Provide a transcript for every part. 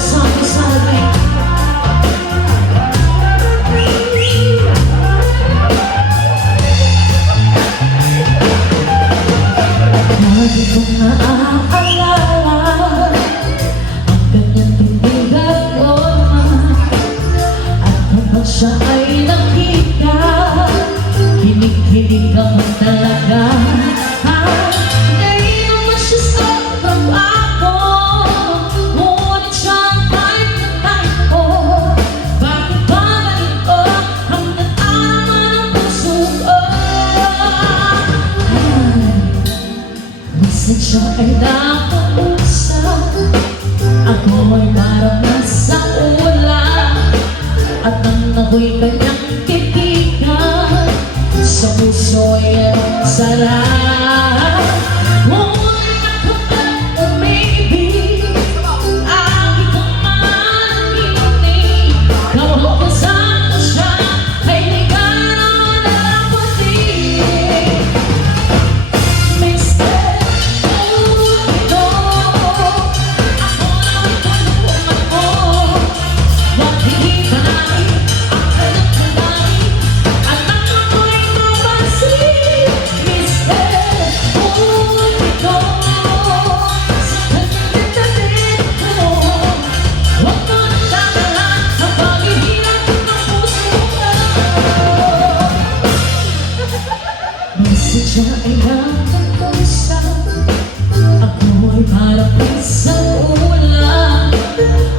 sabi-sabi. Lagi kong naaalala ang kanyang tindigan ko at kapag siya ay nakita, kinig-kinig ako talaga. Ngayon naman siya sa trabaho, ngunit siya ang kahit natay ko. Bakit ba ganito ang nataman ang puso ko? Minsan siya ay nakausap, ako ay parang nasa ulan, at nang ako'y kanyang titigan, sa puso ay ang sarap. Ngunit ako ba'y umibig, aking pamanaginip, kapag kasama siya ay di ka na nalapatin. Mister, ito, ako ang tulungan mo, wag hihipain ang kanyang kalay, at ang ako'y mapansin. Mister, ito, sa kanyang talit ko, wag mo nang tatalan ang paghihirap ng puso ko. Minsan siya ay nakakausap, ako ay parang nasa ulan,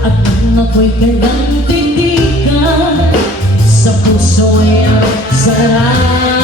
at nang ako'y kanyang titigan, sa puso ay ang sarap.